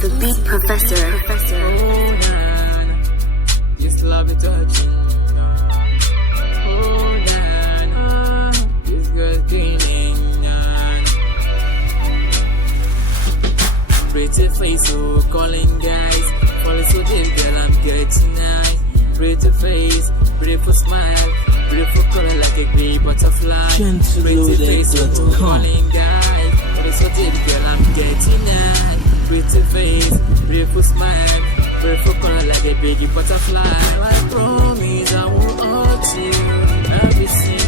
the beat professor. Oh, nah, this love is touching. Oh, nah, this girl cleaning. Pretty face, so calling guys. Follow so deep, girl, I'm getting nice. Pretty face, beautiful smile, beautiful color like a gray butterfly. Pretty face, so calling guys. Follow so deep, girl, I'm getting nice. Pretty face, beautiful smile, beautiful color like a baby butterfly. I promise I won't hurt you every single